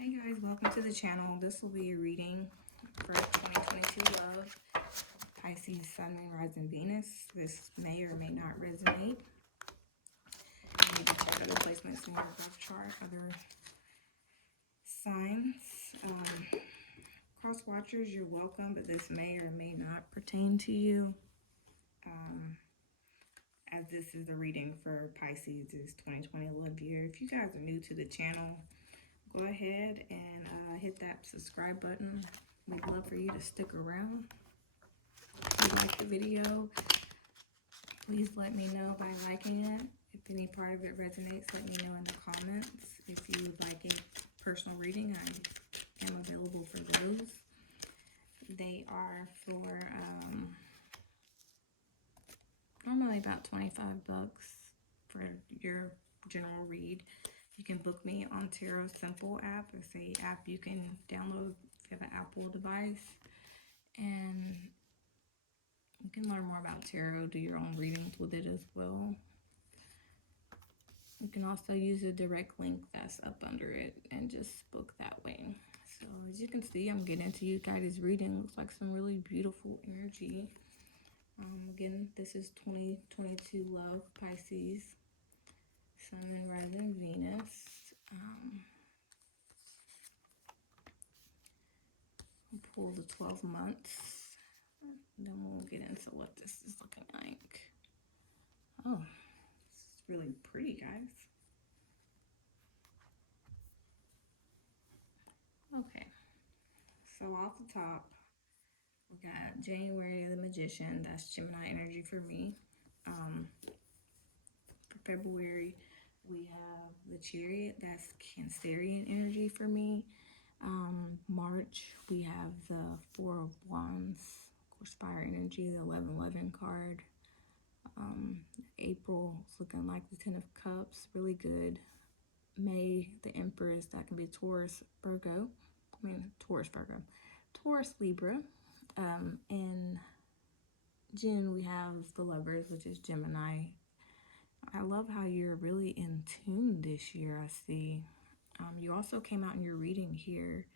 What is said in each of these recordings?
Hey guys, welcome to the channel. This will be a reading for 2022 love, Pisces, Sun, Moon, Rising, Venus. This may or may not resonate. You need to check other placements in your birth chart, other signs. Cross watchers, you're welcome, but this may or may not pertain to you. As this is a reading for Pisces' 2020 love year. If you guys are new to the channel, go ahead and hit that subscribe button. We'd love for you to stick around. If you like the video, please let me know by liking it. If any part of it resonates, let me know in the comments. If you would like a personal reading, I am available for those. They are for normally about 25 bucks for your general read. You can book me on Tarot Simple app. It's an app you can download if you have an Apple device. And you can learn more about tarot, do your own readings with it as well. You can also use a direct link that's up under it and just book that way. So as you can see, I'm getting into you guys' reading. Looks like some really beautiful energy. Again, this is 2022 love, Pisces, Sun and Rising Venus. We'll pull the 12 months. Then we'll get into what this is looking like. Oh, this is really pretty, guys. Okay, so off the top, we got January, the Magician. That's Gemini energy for me. For February, we have the Chariot. That's Cancerian energy for me. March, we have the Four of Wands, of course, fire energy, the 1111 card. April, it's looking like the Ten of Cups, really good. May, the Empress, that can be Taurus, Virgo. Taurus, Libra. In June, we have the Lovers, which is Gemini. I love how you're really in tune this year, I see. You also came out in your reading here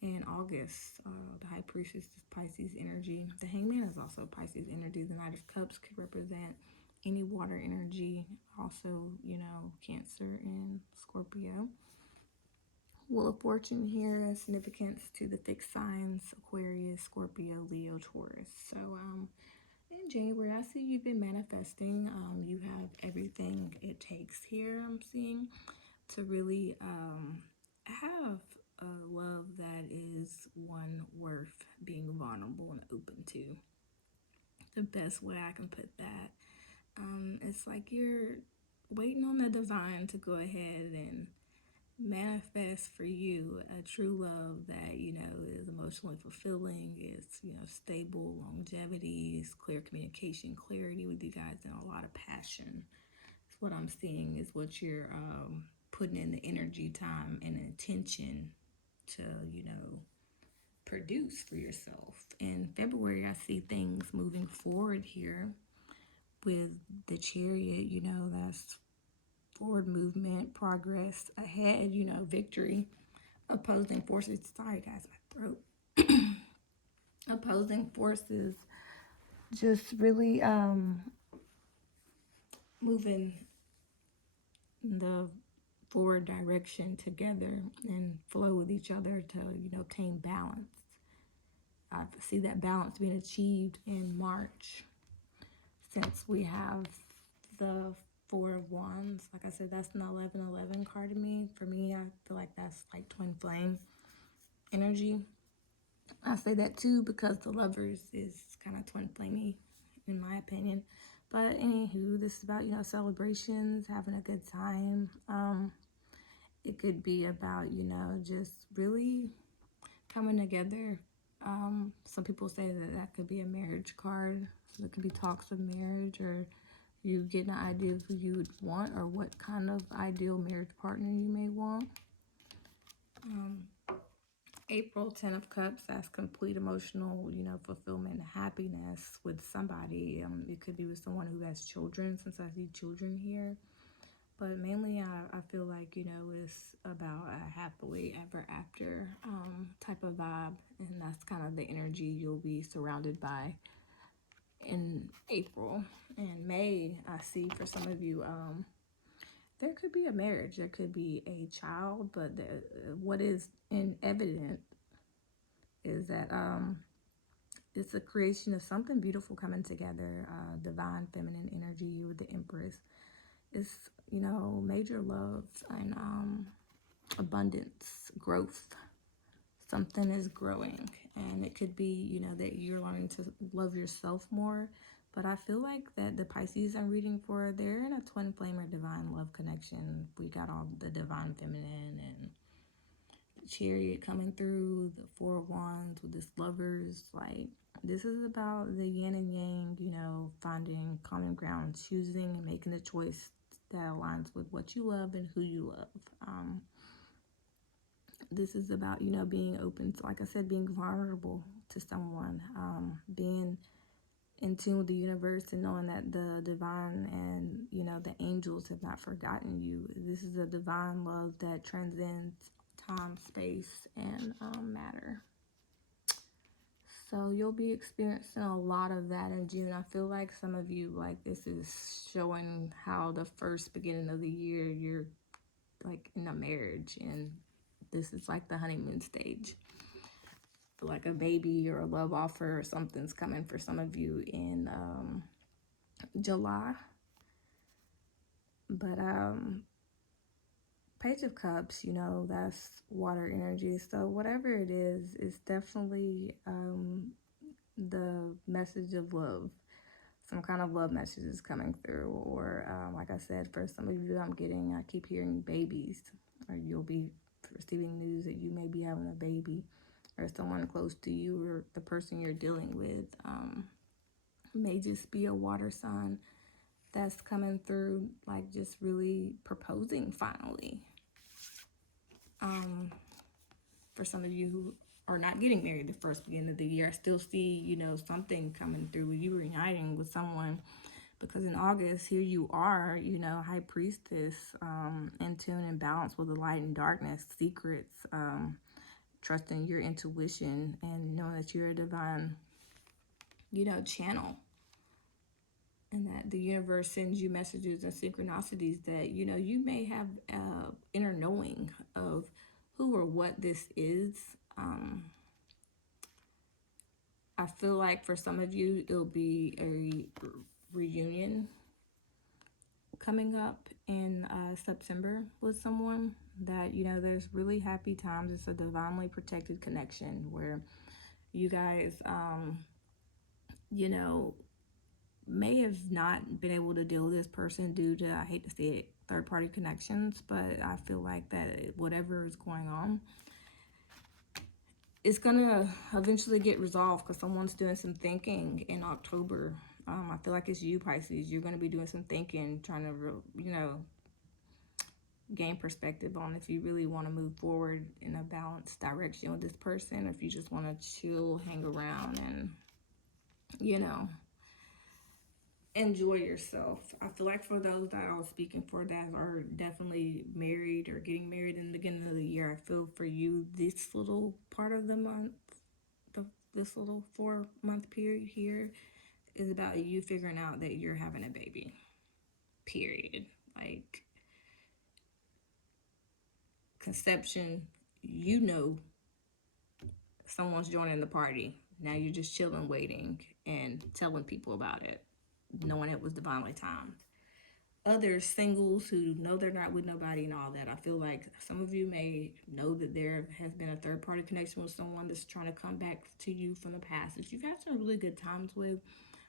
in August. The High Priestess is Pisces energy. The Hangman is also Pisces energy. The Knight of Cups could represent any water energy. Also, you know, Cancer and Scorpio. Wheel of Fortune here has significance to the fixed signs, Aquarius, Scorpio, Leo, Taurus. So, in January, I see you've been manifesting. You have everything it takes here, I'm seeing, to really have a love that is one worth being vulnerable and open to. The best way I can put that. It's like you're waiting on the divine to go ahead and manifest for you a true love that, you know, is emotionally fulfilling, is, you know, stable, longevity, is clear communication, clarity with you guys, and a lot of passion. That's what I'm seeing is what you're putting in the energy, time, and attention to, you know, produce for yourself. In February, I see things moving forward here with the Chariot. You know, that's forward movement, progress, ahead, you know, victory. Opposing forces, sorry guys, my throat. Opposing forces just really moving the forward direction together and flow with each other to, you know, obtain balance. I see that balance being achieved in March, since we have the Four of Wands. Like I said, that's an 1111 card to me. For me, I feel like that's like twin flame energy. I say that too because the Lovers is kind of twin flamey, in my opinion. But anywho, this is about, you know, celebrations, having a good time. It could be about, you know, just really coming together. Some people say that that could be a marriage card. So it could be talks of marriage, or you get an idea of who you would want or what kind of ideal marriage partner you may want. April, 10 of Cups, that's complete emotional, you know, fulfillment and happiness with somebody. It could be with someone who has children, since I see children here. But mainly, I feel like, you know, it's about a happily ever after type of vibe. And that's kind of the energy you'll be surrounded by in April. And May, I see for some of you, there could be a marriage, there could be a child, but what is in evident is that it's a creation of something beautiful coming together. Divine feminine energy with the Empress. It's, you know, major love and abundance, growth. Something is growing, and it could be, you know, that you're learning to love yourself more. But I feel like that the Pisces I'm reading for, they're in a twin flame or divine love connection. We got all the divine feminine and the Chariot coming through, the Four of Wands with this Lovers. Like, this is about the yin and yang, you know, finding common ground, choosing and making a choice that aligns with what you love and who you love. This is about, you know, being open to, like I said, being vulnerable to someone, being in tune with the universe and knowing that the divine and, you know, the angels have not forgotten you. This is a divine love that transcends time, space, and matter. So you'll be experiencing a lot of that in June. I feel like some of you, like, this is showing how the first beginning of the year, you're like in a marriage, and this is like the honeymoon stage. Like a baby or a love offer or something's coming for some of you in July. But Page of Cups, you know, that's water energy. So whatever it is, it's definitely the message of love. Some kind of love message is coming through. Or like I said, for some of you, I keep hearing babies. Or you'll be receiving news that you may be having a baby. Or someone close to you or the person you're dealing with may just be a water sign that's coming through, like just really proposing finally. For some of you who are not getting married the first beginning of the year, I still see, you know, something coming through with you reuniting with someone, because in August, here you are, you know, High Priestess, in tune and balance with the light and darkness, secrets, trusting your intuition and knowing that you're a divine, you know, channel, and that the universe sends you messages and synchronicities that, you know, you may have inner knowing of who or what this is. I feel like for some of you, it'll be a reunion coming up in September with someone that, you know, there's really happy times. It's a divinely protected connection where you guys, you know, may have not been able to deal with this person due to, I hate to say it, third-party connections, but I feel like that whatever is going on, it's gonna eventually get resolved because someone's doing some thinking in October. I feel like it's you, Pisces. You're gonna be doing some thinking, trying to, you know, gain perspective on if you really want to move forward in a balanced direction with this person, or if you just want to chill, hang around, and, you know, enjoy yourself. I feel like for those that I was speaking for that are definitely married or getting married in the beginning of the year, I feel for you, this little part of the month, this little 4-month period here is about you figuring out that you're having a baby, period. Like, conception, you know, someone's joining the party. Now you're just chilling, waiting, and telling people about it, knowing it was divinely timed. Others, singles who know they're not with nobody and all that, I feel like some of you may know that there has been a third-party connection with someone that's trying to come back to you from the past that you've had some really good times with,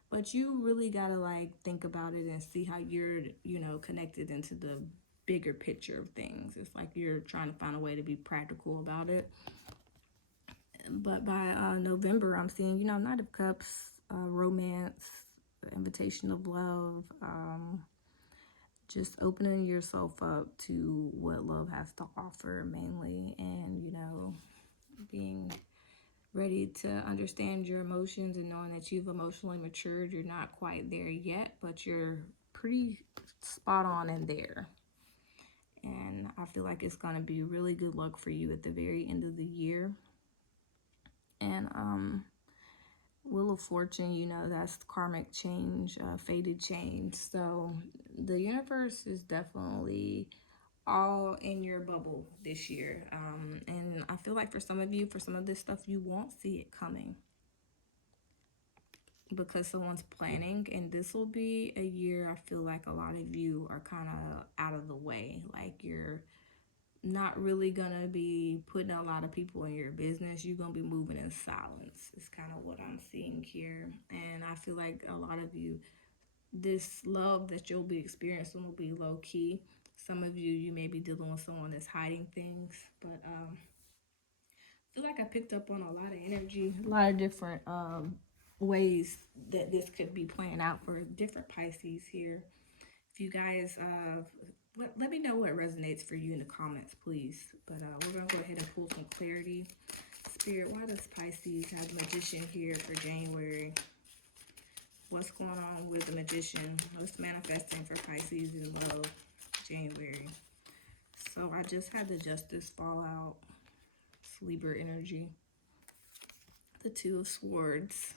but you really gotta, like, think about it and see how you're, you know, connected into the bigger picture of things. It's like you're trying to find a way to be practical about it. But by November, I'm seeing, you know, Knight of Cups, romance, invitation of love, just opening yourself up to what love has to offer mainly, and, you know, being ready to understand your emotions and knowing that you've emotionally matured. You're not quite there yet, but you're pretty spot on in there. And I feel like it's going to be really good luck for you at the very end of the year. And Wheel of Fortune, you know, that's karmic change, fated change. So the universe is definitely all in your bubble this year. And I feel like for some of you, for some of this stuff, you won't see it coming because someone's planning. And this will be a year I feel like a lot of you are kind of out of the way. Like you're not really gonna be putting a lot of people in your business. You're gonna be moving in silence. It's kind of what I'm seeing here. And I feel like a lot of you, this love that you'll be experiencing will be low key. Some of you, you may be dealing with someone that's hiding things, but I feel like I picked up on a lot of energy, a lot of different ways that this could be playing out for different Pisces here. If you guys, let me know what resonates for you in the comments, please. But we're going to go ahead and pull some clarity. Spirit, why does Pisces have the Magician here for January? What's going on with the Magician? What's manifesting for Pisces in love, January? So I just had the Justice fall out. It's Libra energy. The Two of Swords.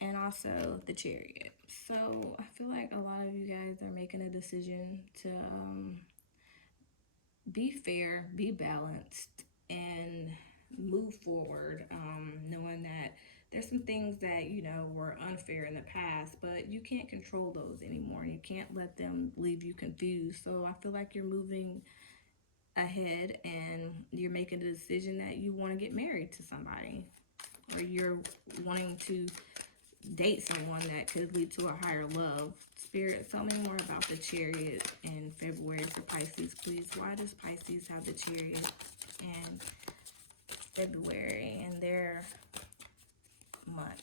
And also the Chariot. So I feel like a lot of you guys are making a decision to be fair, be balanced, and move forward, knowing that there's some things that, you know, were unfair in the past, but you can't control those anymore. You can't let them leave you confused. So I feel like you're moving ahead and you're making a decision that you want to get married to somebody, or you're wanting to date someone that could lead to a higher love. Spirit, tell me more about the Chariot in February for Pisces, please. Why does Pisces have the Chariot in February in their month?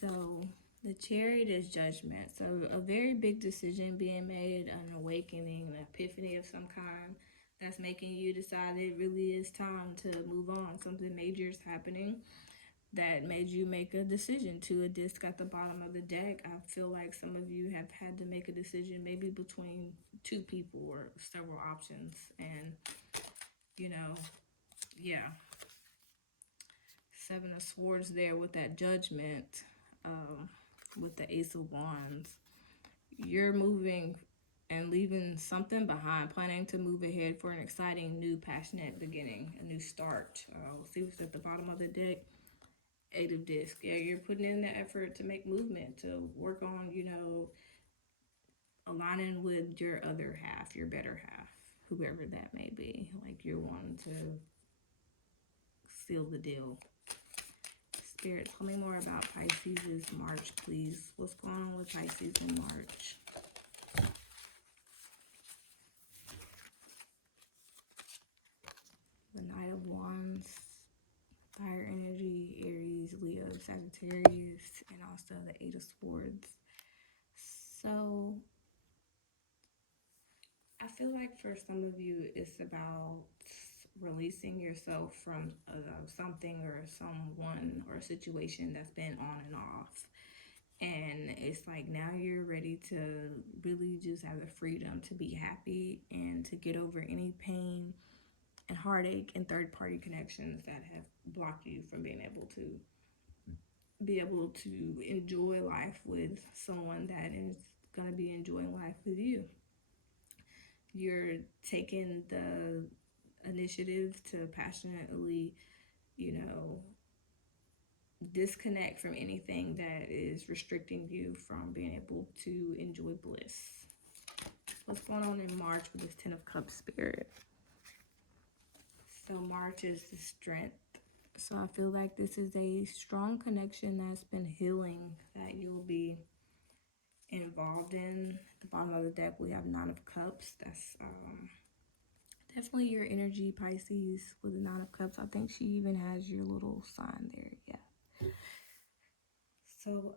So the Chariot is judgment. So a very big decision being made, an awakening, an epiphany of some kind that's making you decide it really is time to move on. Something major is happening that made you make a decision. To a disc at the bottom of the deck, I feel like some of you have had to make a decision maybe between two people or several options. And, you know, yeah. Seven of Swords there with that judgment, with the Ace of Wands. You're moving and leaving something behind, planning to move ahead for an exciting, new, passionate beginning, a new start. See what's at the bottom of the deck. Eight of Discs. Yeah, you're putting in the effort to make movement, to work on, you know, aligning with your other half, your better half, whoever that may be. Like you're wanting to seal the deal. Spirit, tell me more about Pisces' March, please. What's going on with Pisces in March? The Knight of Wands, fire energy, Aries, Leo, Sagittarius, and also the Eight of Swords. So I feel like for some of you, it's about releasing yourself from something or someone or a situation that's been on and off. And it's like now you're ready to really just have the freedom to be happy and to get over any pain and heartache and third-party connections that have blocked you from being able to enjoy life with someone that is going to be enjoying life with you. You're taking the initiative to passionately, you know, disconnect from anything that is restricting you from being able to enjoy bliss. What's going on in March with this Ten of Cups, Spirit? So March is the strength. So I feel like this is a strong connection that's been healing that you'll be involved in. At the bottom of the deck, we have Nine of Cups. That's definitely your energy, Pisces, with the Nine of Cups. I think she even has your little sign there. Yeah. So,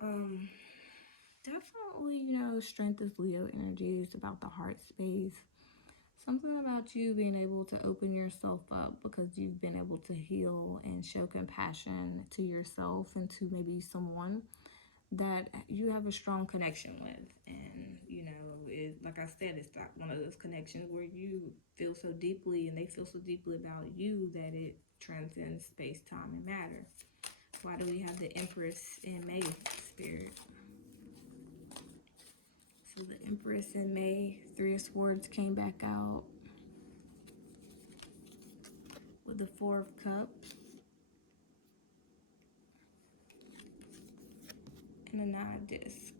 definitely, you know, strength is Leo energy. It's about the heart space. Something about you being able to open yourself up because you've been able to heal and show compassion to yourself and to maybe someone that you have a strong connection with. And, you know, like I said, it's not one of those connections where you feel so deeply and they feel so deeply about you that it transcends space, time, and matter. Why do we have the Empress in May, Spirit? So the Empress in May, Three of Swords came back out with the Four of Cups and the Nine of Discs.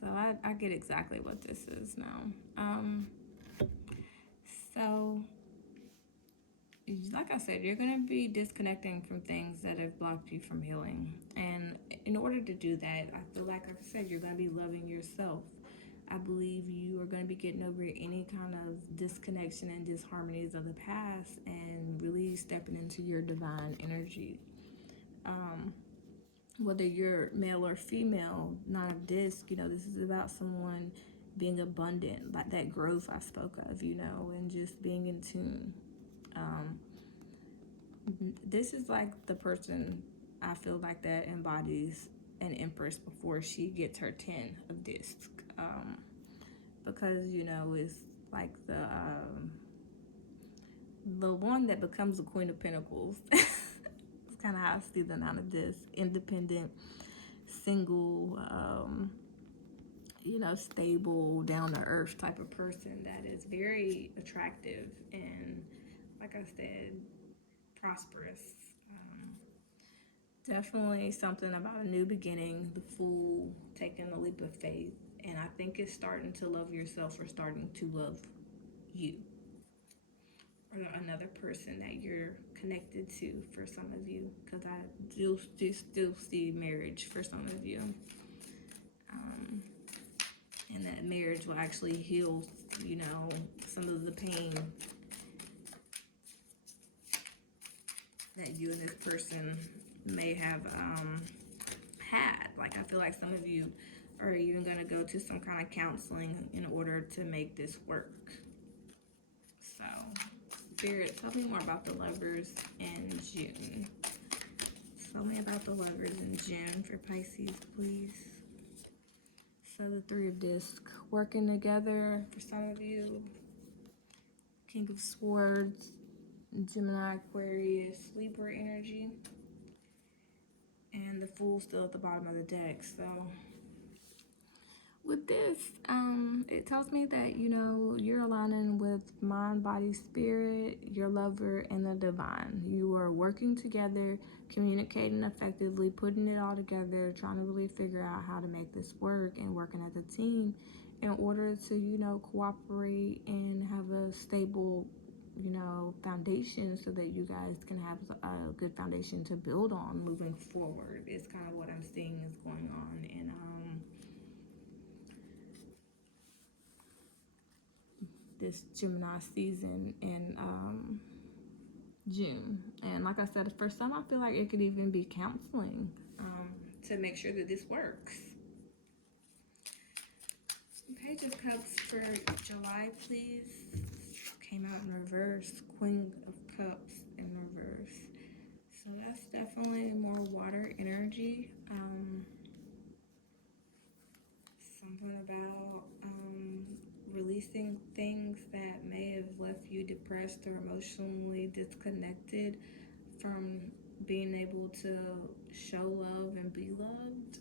So I get exactly what this is now. So like I said, you're going to be disconnecting from things that have blocked you from healing. And in order to do that, I feel like I said, you're going to be loving yourself. I believe you are going to be getting over any kind of disconnection and disharmonies of the past and really stepping into your divine energy. Whether you're male or female, Nine of Discs, you know, this is about someone being abundant, like that growth I spoke of, you know, and just being in tune. This is like the person I feel like that embodies an Empress before she gets her 10 of Discs. Because, you know, it's like the one that becomes the Queen of Pentacles. It's kind of how I see the Nine of Discs. Independent, single, you know, stable, down to earth type of person that is very attractive and, like I said, prosperous. Definitely something about a new beginning, the Fool, taking a leap of faith. And I think it's starting to love yourself or starting to love you. Or another person that you're connected to for some of you. Because I do still see marriage for some of you. And that marriage will actually heal, you know, some of the pain that you and this person may have had. Like, I feel like some of you are even going to go to some kind of counseling in order to make this work. So, Spirit, tell me more about the Lovers in June. Tell me about the Lovers in June for Pisces, please. So, the Three of Discs working together for some of you. King of Swords, Gemini, Aquarius, Libra energy. And the Fool still at the bottom of the deck. So with this, it tells me that, you know, you're aligning with mind, body, spirit, your lover, and the divine. You are working together, communicating effectively, putting it all together, trying to really figure out how to make this work and working as a team in order to, you know, cooperate and have a stable, you know, foundation so that you guys can have a good foundation to build on moving forward. It's kind of what I'm seeing is going on. And this Gemini season in June. And like I said, for some, I feel like it could even be counseling to make sure that this works. Page of Cups for July, please. Came out in reverse. Queen of Cups in reverse. So that's definitely more water energy. Something about releasing things that may have left you depressed or emotionally disconnected from being able to show love and be loved.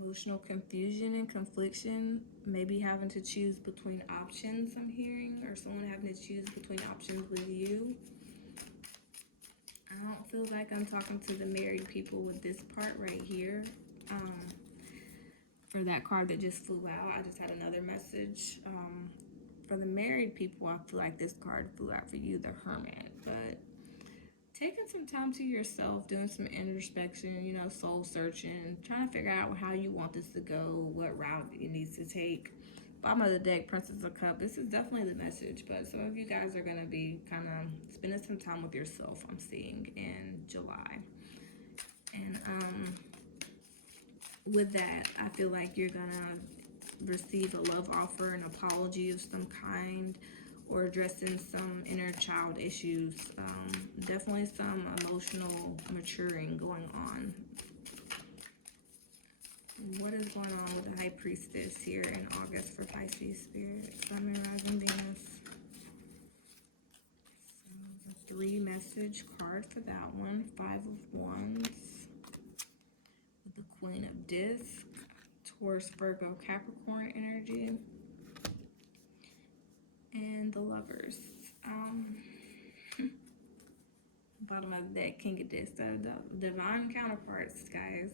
Emotional confusion and confliction, maybe having to choose between options, I'm hearing, or someone having to choose between options with you. I don't feel like I'm talking to the married people with this part right here. For that card that just flew out, I just had another message. For the married people, I feel like this card flew out for you, the Hermit. But taking some time to yourself, doing some introspection, you know, soul searching, trying to figure out how you want this to go, what route it needs to take. Bottom of the deck, Princess of Cups. This is definitely the message, but some of you guys are going to be kind of spending some time with yourself, I'm seeing, in July. And with that, I feel like you're going to receive a love offer, an apology of some kind, or addressing some inner child issues. Definitely some emotional maturing going on. What is going on with the High Priestess here in August for Pisces Spirit? Sun, Moon, Rising, Venus. So the 3 message card for that one. 5 of Wands. With the Queen of Discs. Taurus, Virgo, Capricorn energy. And the Lovers. Bottom of the deck, King of Discs. So the divine counterparts, guys.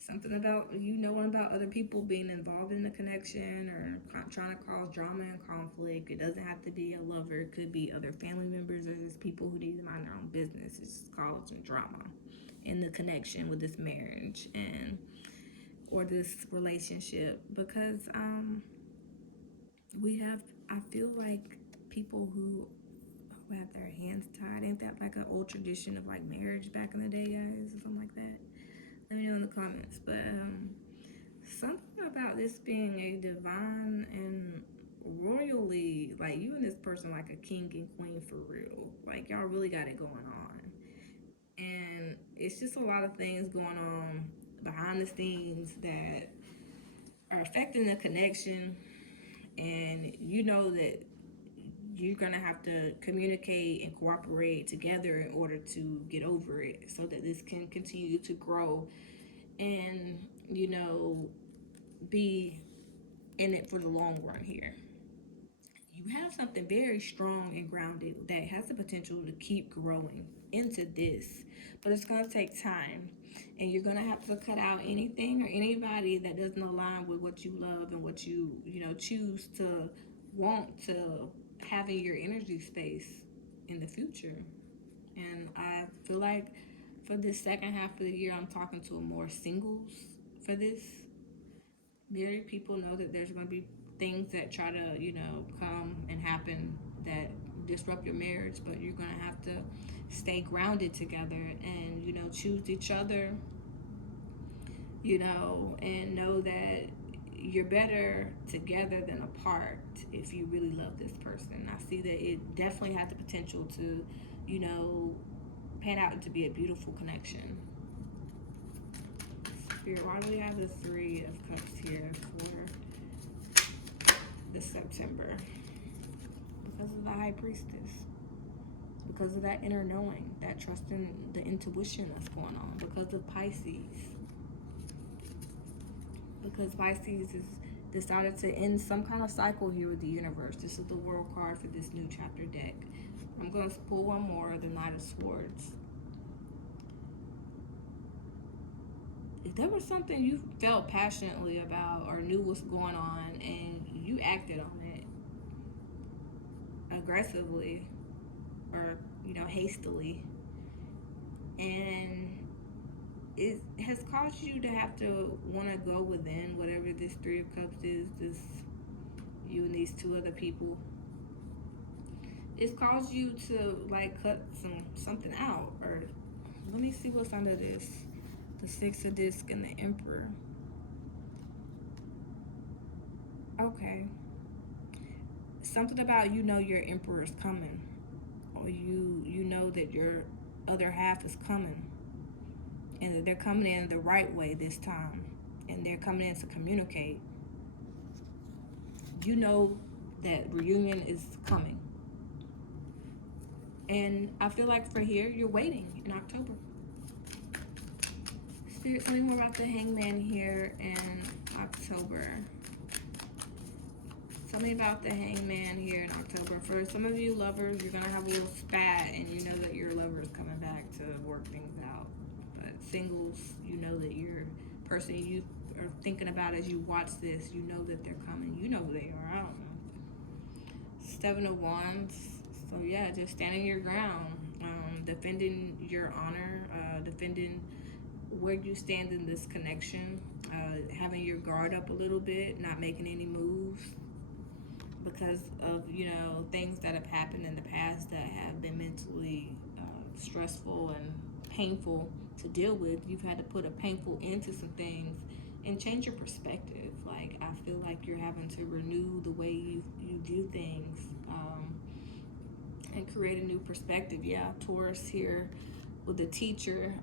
Something about you knowing about other people being involved in the connection or trying to cause drama and conflict. It doesn't have to be a lover. It could be other family members or just people who need to mind their own business. It's just causing drama in the connection with this marriage and or this relationship. Because we have, I feel like people who have their hands tied. Ain't that like an old tradition of like marriage back in the day, guys, or something like that? Let me know in the comments. But something about this being a divine and royally, like you and this person like a king and queen for real. Like y'all really got it going on. And it's just a lot of things going on behind the scenes that are affecting the connection. And you know that you're going to have to communicate and cooperate together in order to get over it so that this can continue to grow and, you know, be in it for the long run here. You have something very strong and grounded that has the potential to keep growing into this, but it's going to take time, and you're going to have to cut out anything or anybody that doesn't align with what you love and what you choose to want to have in your energy space in the future. And I feel like for this second half of the year, I'm talking to more singles for this. Married people know that there's going to be things that try to, come and happen that disrupt your marriage, but you're going to have to stay grounded together and, choose each other, and know that you're better together than apart if you really love this person. I see that it definitely has the potential to, pan out to be a beautiful connection. Spirit, why do we have the 3 of Cups here for this September? Because of the High Priestess. Because of that inner knowing, that trust in the intuition that's going on. Because of Pisces. Because Pisces has decided to end some kind of cycle here with the universe. This is the World card for this new chapter deck. I'm going to pull one more, the Knight of Swords. If there was something you felt passionately about or knew what's going on and you acted on it aggressively or, hastily, and it has caused you to have to want to go within whatever this 3 of Cups is, this you and these 2 other people. It's caused you to like cut something out. Or let me see what's under this. The 6 of Discs and the Emperor. Okay. Something about your Emperor's coming. Or you know that your other half is coming. And that they're coming in the right way this time. And they're coming in to communicate. You know that reunion is coming. And I feel like for here, you're waiting in October. Spirit, tell me more about the Hangman here in October. Tell me about the Hangman here in October. For some of you lovers, you're going to have a little spat and you know that your lover is coming back to work things out. But singles, you know that your person you are thinking about as you watch this, you know that they're coming. You know who they are. I don't know. 7 of Wands. So yeah, just standing your ground. Defending your honor. Defending where you stand in this connection. Having your guard up a little bit. Not making any moves. Because of, things that have happened in the past that have been mentally stressful and painful to deal with. You've had to put a painful end to some things and change your perspective. Like, I feel like you're having to renew the way you do things, and create a new perspective. Yeah, Taurus here with the teacher.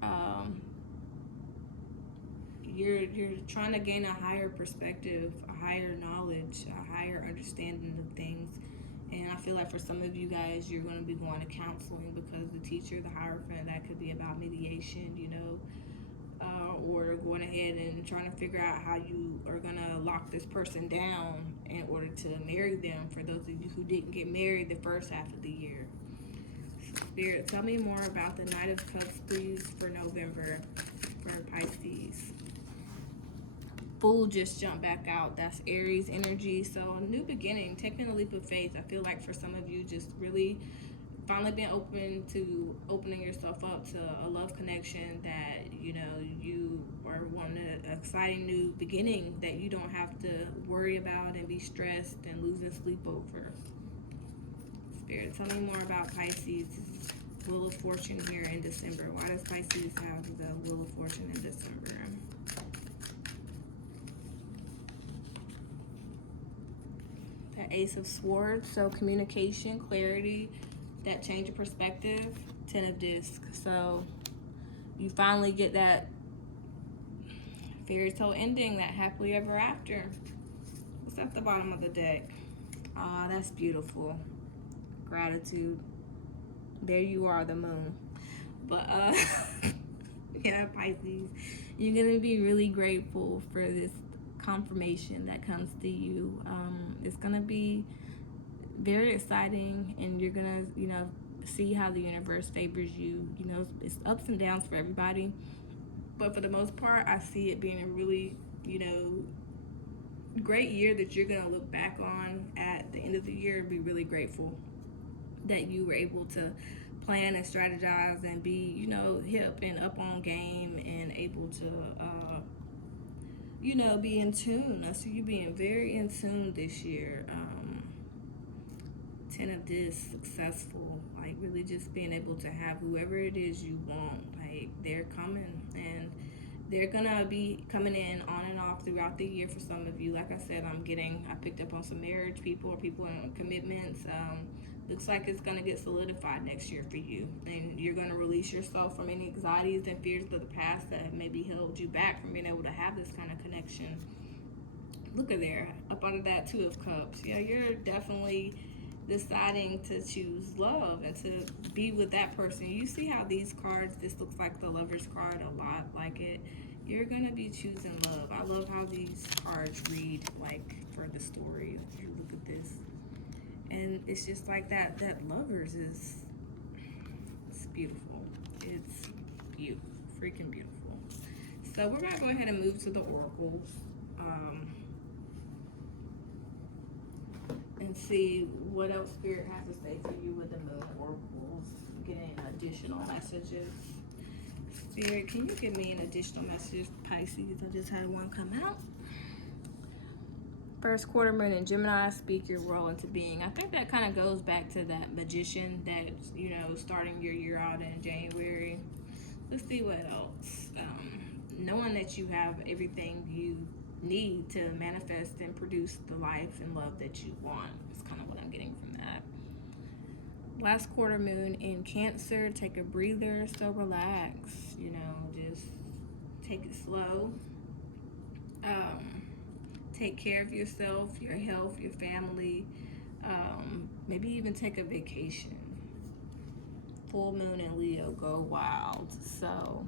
You're trying to gain a higher perspective, a higher knowledge, a higher understanding of things. And I feel like for some of you guys, you're going to be going to counseling, because the teacher, the Hierophant, that could be about mediation, you know, or going ahead and trying to figure out how you are going to lock this person down in order to marry them, for those of you who didn't get married the first half of the year. Spirit, tell me more about the Knight of Cups, please, for November for Pisces. Fool just jumped back out. That's Aries energy. So, new beginning, taking a leap of faith. I feel like for some of you, just really finally being open to opening yourself up to a love connection that, you know, you are wanting an exciting new beginning that you don't have to worry about and be stressed and losing sleep over. Spirit, tell me more about Pisces' Wheel of Fortune here in December. Why does Pisces have the Wheel of Fortune in December? The Ace of Swords, so communication, clarity, that change of perspective. Ten of Discs, so you finally get that fairy tale ending, that happily ever after. What's at the bottom of the deck? Ah, that's beautiful. Gratitude. There you are, the moon. But yeah, Pisces, you're gonna be really grateful for this confirmation that comes to you. It's gonna be very exciting, and you're gonna, you know, see how the universe favors you. You know, it's ups and downs for everybody, but for the most part, I see it being a really, you know, great year that you're gonna look back on at the end of the year and be really grateful that you were able to plan and strategize and be, you know, hip and up on game and able to you know, be in tune. I see you being very in tune this year. Ten of Discs, successful, like really just being able to have whoever it is you want. Like, they're coming, and they're gonna be coming in on and off throughout the year for some of you. Like I said, I picked up on some marriage people or people in commitments. Looks like it's gonna get solidified next year for you, and you're gonna release yourself from any anxieties and fears of the past that have maybe held you back from being able to have this kind of connection. Look at there, up out of that Two of Cups. Yeah, you're definitely deciding to choose love and to be with that person. You see how these cards, this looks like the Lover's card a lot, like it. You're gonna be choosing love. I love how these cards read, like, for the story. If you look at this, and it's just like that Lovers is, it's beautiful. It's beautiful, freaking beautiful. So we're gonna go ahead and move to the oracles, and see what else Spirit has to say for you with the Moon oracles. Getting additional messages. Spirit, can you give me an additional message, Pisces? I just had one come out. First quarter moon in Gemini, speak your world into being. I think that kind of goes back to that magician that, you know, starting your year out in January. Let's see what else. Knowing that you have everything you need to manifest and produce the life and love that you want is kind of what I'm getting from that. Last quarter moon in Cancer, take a breather, so relax, you know, just take it slow. Take care of yourself, your health, your family, maybe even take a vacation. Full moon in Leo, go wild. So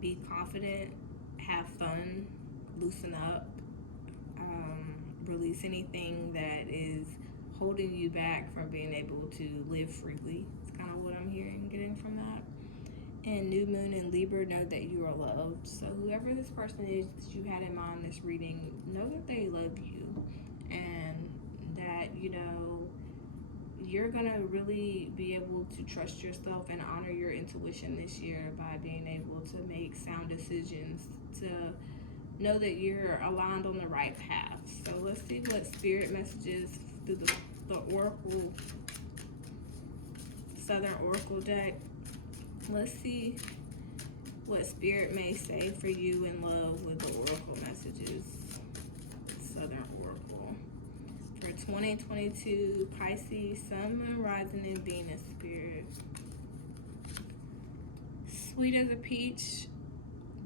be confident, have fun, loosen up, release anything that is holding you back from being able to live freely. It's kind of what I'm hearing, getting from that. And new moon in Libra, know that you are loved. So whoever this person is that you had in mind this reading, know that they love you, and that, you know, you're gonna really be able to trust yourself and honor your intuition this year by being able to make sound decisions, to know that you're aligned on the right path. So let's see what Spirit messages through the Oracle, Southern Oracle deck. Let's see what Spirit may say for you in love with the Oracle messages. Southern Oracle. For 2022, Pisces, Sun, Moon, Rising, and Venus, Spirit. Sweet as a peach.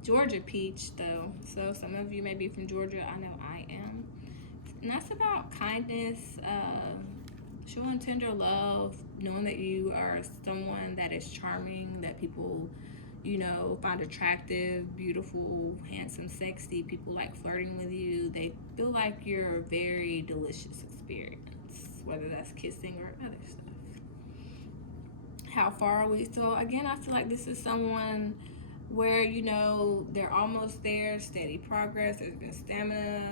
Georgia peach, though. So some of you may be from Georgia. I know I am. And that's about kindness, showing tender love, knowing that you are someone that is charming, that people, you know, find attractive, beautiful, handsome, sexy. People like flirting with you. They feel like you're a very delicious experience, whether that's kissing or other stuff. How far are we? So again, I feel like this is someone where, you know, they're almost there, steady progress, there's been stamina,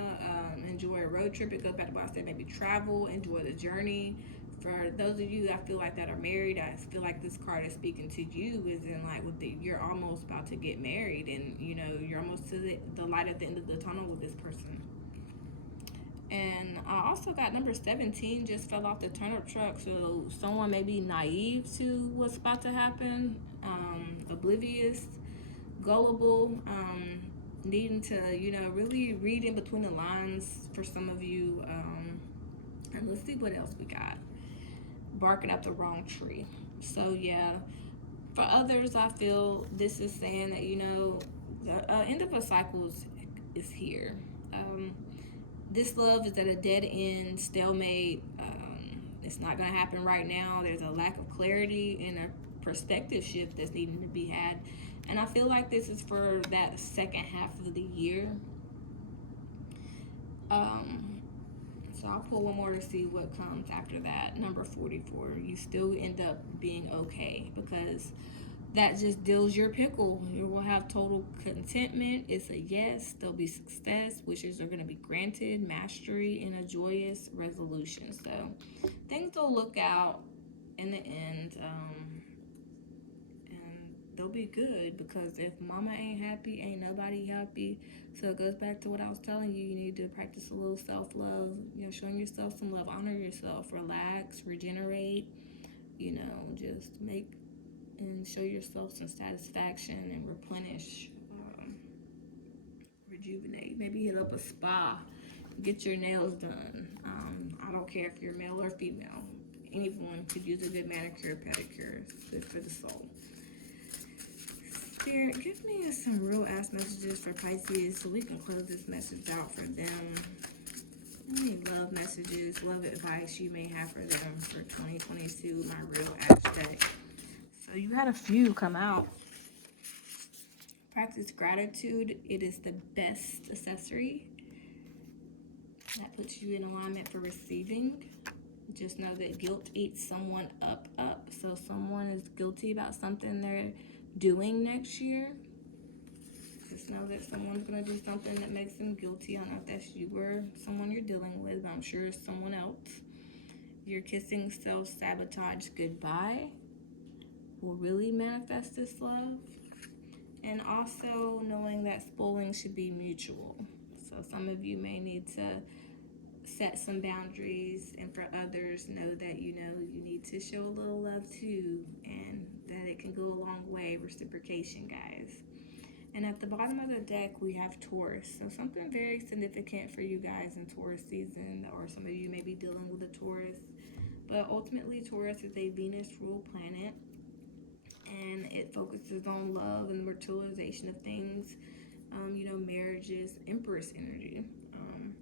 enjoy a road trip. It goes back to what I said, maybe travel, enjoy the journey. For those of you I feel like that are married, I feel like this card is speaking to you, is in like with you're almost about to get married, and you know, you're almost to the light at the end of the tunnel with this person. And I also got number 17 just fell off the turnip truck. So someone may be naive to what's about to happen, oblivious, gullible, needing to, you know, really read in between the lines for some of you. And let's see what else we got. Barking up the wrong tree. So yeah, for others, I feel this is saying that, you know, the end of a cycle is here. This love is at a dead end, stalemate. It's not going to happen right now. There's a lack of clarity and a perspective shift that's needing to be had. And I feel like this is for that second half of the year. So I'll pull one more to see what comes after that. Number 44. You still end up being okay, because that just deals your pickle. You will have total contentment. It's a yes. There'll be success. Wishes are going to be granted. Mastery and a joyous resolution. So things will look out in the end, and they'll be good, because if mama ain't happy, ain't nobody happy. So it goes back to what I was telling you. You need to practice a little self-love, you know, showing yourself some love, honor yourself, relax, regenerate, you know, just make and show yourself some satisfaction and replenish, rejuvenate. Maybe hit up a spa, get your nails done. I don't care if you're male or female. Anyone could use a good manicure, pedicure. It's good for the soul. Spirit, give me some real ass messages for Pisces so we can close this message out for them. Any love messages, love advice you may have for them for 2022, my real ass deck. So you had a few come out. Practice gratitude. It is the best accessory. That puts you in alignment for receiving. Just know that guilt eats someone up. So someone is guilty about something they're doing next year. Just know that someone's going to do something that makes them guilty. I don't know if that's you or someone you're dealing with, but I'm sure it's someone else. Your kissing self-sabotage goodbye will really manifest this love. And also knowing that spoiling should be mutual. So some of you may need to set some boundaries, and for others, know that, you know, you need to show a little love too, and that it can go a long way. Reciprocation, guys. And at the bottom of the deck, we have Taurus. So something very significant for you guys in Taurus season, or some of you may be dealing with a Taurus. But ultimately, Taurus is a Venus-ruled planet, and it focuses on love and materialization of things. You know, marriages, Empress energy.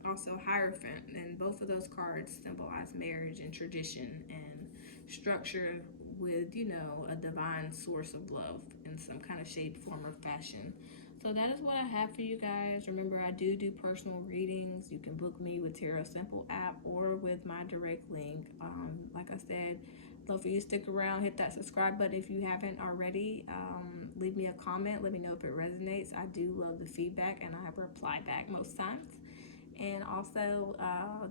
Also Hierophant, and both of those cards symbolize marriage and tradition and structure with, you know, a divine source of love in some kind of shape, form, or fashion. So that is what I have for you guys. Remember, I do personal readings. You can book me with Tarot Simple app or with my direct link. Like I said, love for you to stick around, hit that subscribe button if you haven't already. Leave me a comment, let me know if it resonates. I do love the feedback, and I reply back most times. And also,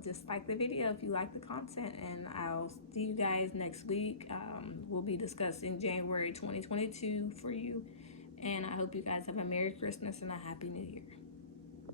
just like the video if you like the content, and I'll see you guys next week. We'll be discussing January 2022 for you, and I hope you guys have a Merry Christmas and a Happy New Year.